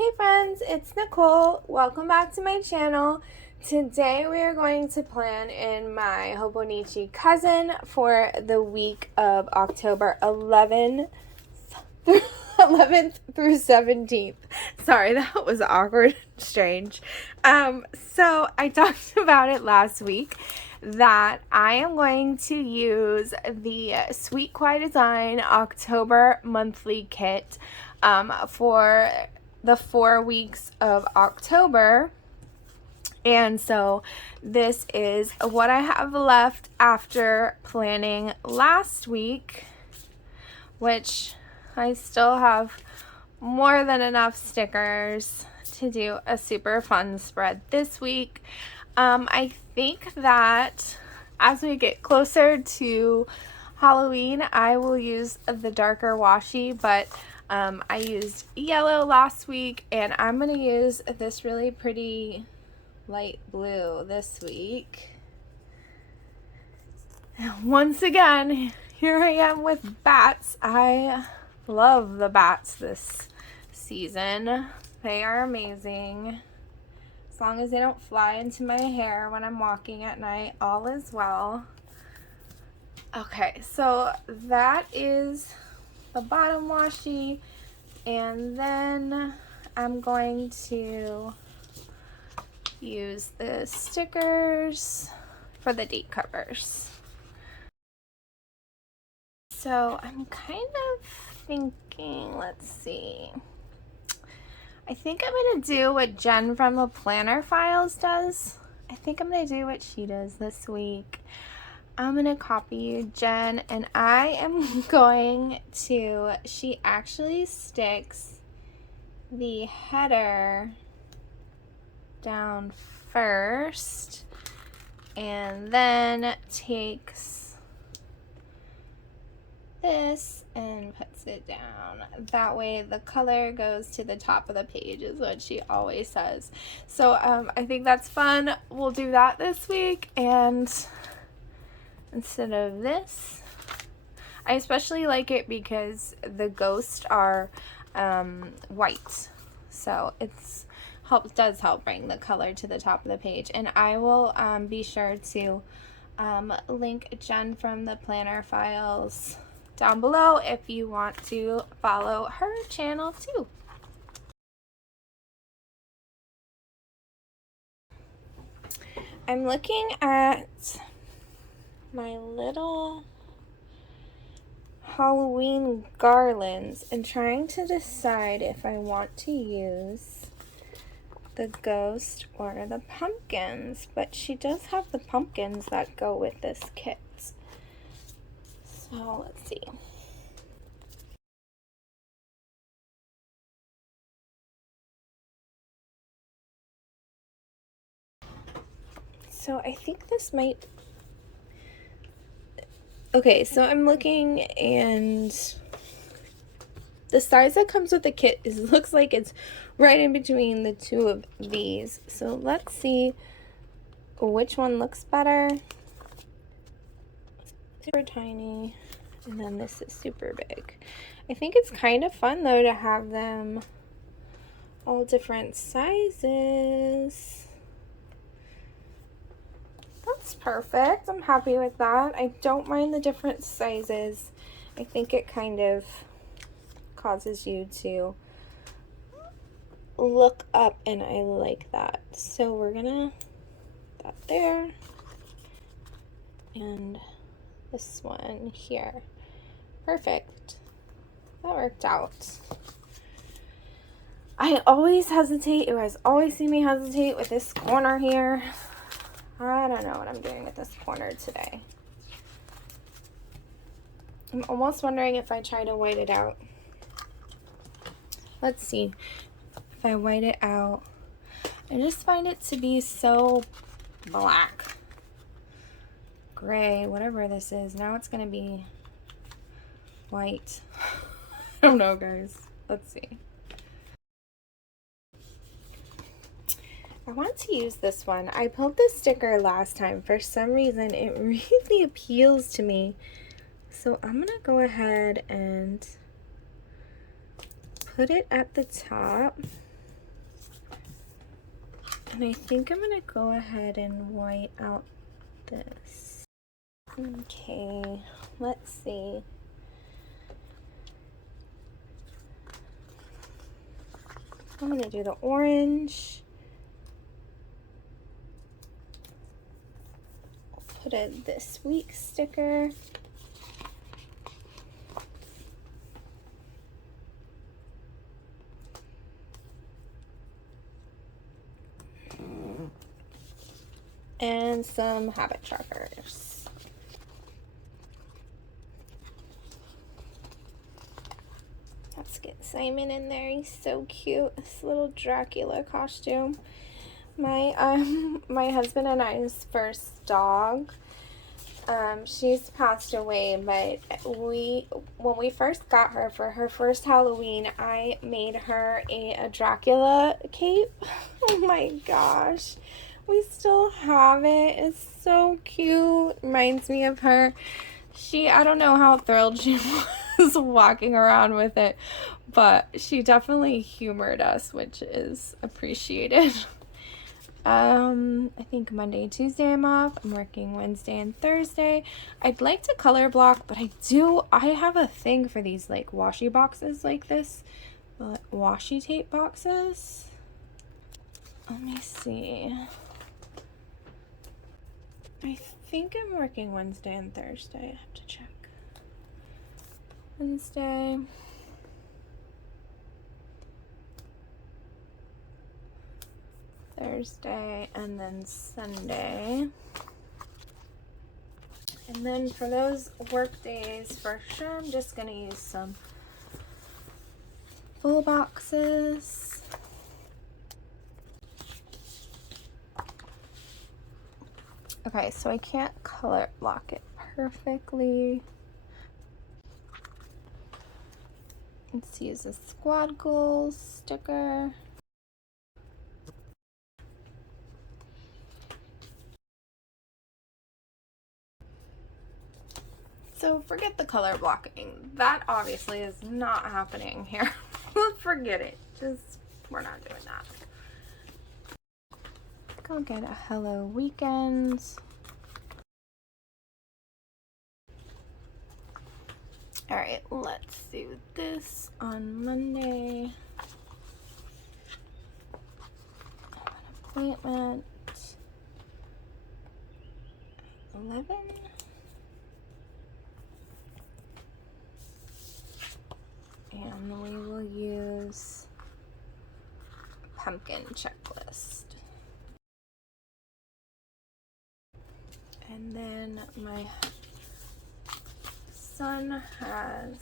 Hey friends, it's Nicole. Welcome back to my channel. Today we are going to plan in my Hobonichi Cousin for the week of October 11th through 17th. Sorry, that was awkward and strange. So I talked about it last week that I am going to use the Sweet Kawaii Design October monthly kit for the 4 weeks of October. And so this is what I have left after planning last week, which I still have more than enough stickers to do a super fun spread this week. I think that as we get closer to Halloween, I will use the darker washi, but I used yellow last week, and I'm going to use this really pretty light blue this week. Once again, here I am with bats. I love the bats this season. They are amazing. As long as they don't fly into my hair when I'm walking at night, all is well. Okay, so that is the bottom washi, and then I'm going to use the stickers for the date covers. So I'm kind of thinking, let's see, I think I'm going to do what Jen from the Planner Files does. I think I'm going to do what she does this week. I'm going to copy you, Jen, and I am going to, she actually sticks the header down first and then takes this and puts it down. That way the color goes to the top of the page is what she always says. So I think that's fun. We'll do that this week, and instead of this, I especially like it because the ghosts are white, so it's does help bring the color to the top of the page. And I will be sure to link Jen from the Planner Files down below if you want to follow her channel too. I'm looking at my little Halloween garlands and trying to decide if I want to use the ghost or the pumpkins, but she does have the pumpkins that go with this kit. So let's see. So I think this might, okay, so I'm looking, and the size that comes with the kit looks like it's right in between the two of these. So let's see which one looks better. Super tiny, and then this is super big. I think it's kind of fun though to have them all different sizes. That's perfect. I'm happy with that. I don't mind the different sizes. I think it kind of causes you to look up, and I like that. So we're gonna put that there, and this one here. Perfect. That worked out. I always hesitate. You guys always see me hesitate with this corner here. I don't know what I'm doing with this corner today. I'm almost wondering if I try to white it out. Let's see. If I white it out, I just find it to be so black, gray, whatever this is. Now it's gonna be white. I don't know, guys. Let's see. I want to use this one. I pulled this sticker last time. For some reason, it really appeals to me. So I'm gonna go ahead and put it at the top. And I think I'm gonna go ahead and white out this. Okay, let's see. I'm gonna do the orange. I'll put in this week sticker. And some habit trackers. Let's get Simon in there. He's so cute. This little Dracula costume. My husband and I's first dog. She's passed away, but when we first got her for her first Halloween, I made her a Dracula cape. Oh my gosh. We still have it. It's so cute. Reminds me of her. I don't know how thrilled she was walking around with it, but she definitely humored us, which is appreciated. I think Monday and Tuesday I'm off. I'm working Wednesday and Thursday. I'd like to color block, but I have a thing for these like washi boxes like this. Washi tape boxes. Let me see. I think I'm working Wednesday and Thursday. I have to check. Wednesday. Thursday, and then Sunday. And then for those work days, for sure, I'm just gonna use some full boxes. Okay, so I can't color block it perfectly. Let's use a squad goals sticker. So forget the color blocking. That obviously is not happening here. Forget it. We're not doing that. Go get a Hello Weekends. All right, let's do this on Monday. An appointment. 11. And we will use pumpkin checklist. And then my son has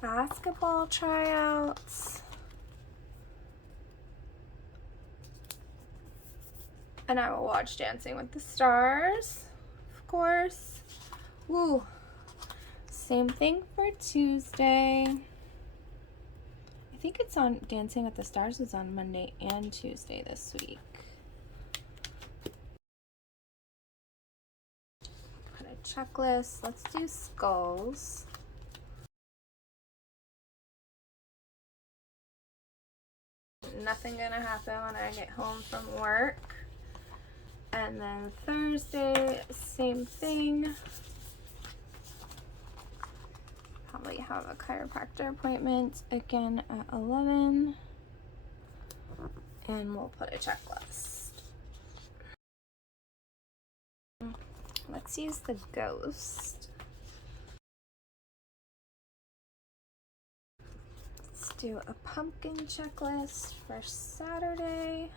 basketball tryouts. And I will watch Dancing with the Stars, of course. Woo! Same thing for Tuesday. I think it's on Dancing with the Stars is on Monday and Tuesday this week. Put a checklist. Let's do skulls. Nothing gonna happen when I get home from work. And then Thursday, same thing. Probably have a chiropractor appointment again at 11. And we'll put a checklist. Let's use the ghost. Let's do a pumpkin checklist for Saturday.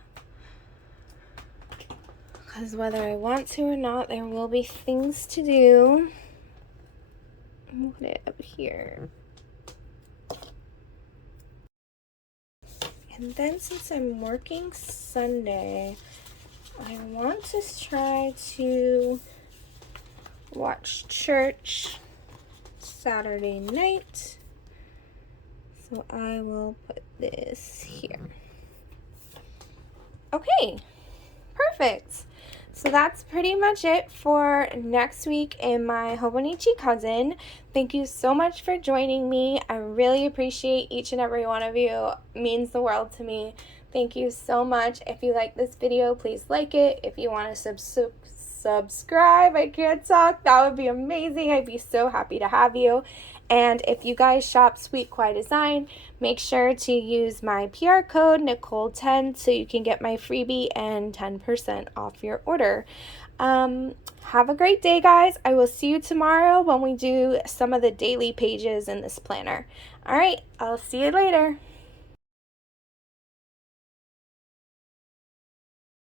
Because whether I want to or not, there will be things to do. I'll put it up here. And then since I'm working Sunday, I want to try to watch church Saturday night. So I will put this here. Okay, perfect. So that's pretty much it for next week in my Hobonichi Cousin. Thank you so much for joining me. I really appreciate each and every one of you. It means the world to me. Thank you so much. If you like this video, please like it. If you want to subscribe, I can't talk, that would be amazing. I'd be so happy to have you. And if you guys shop Sweet Kawaii Design, make sure to use my PR code Nicole10 so you can get my freebie and 10% off your order. Have a great day, guys. I will see you tomorrow when we do some of the daily pages in this planner. All right, I'll see you later.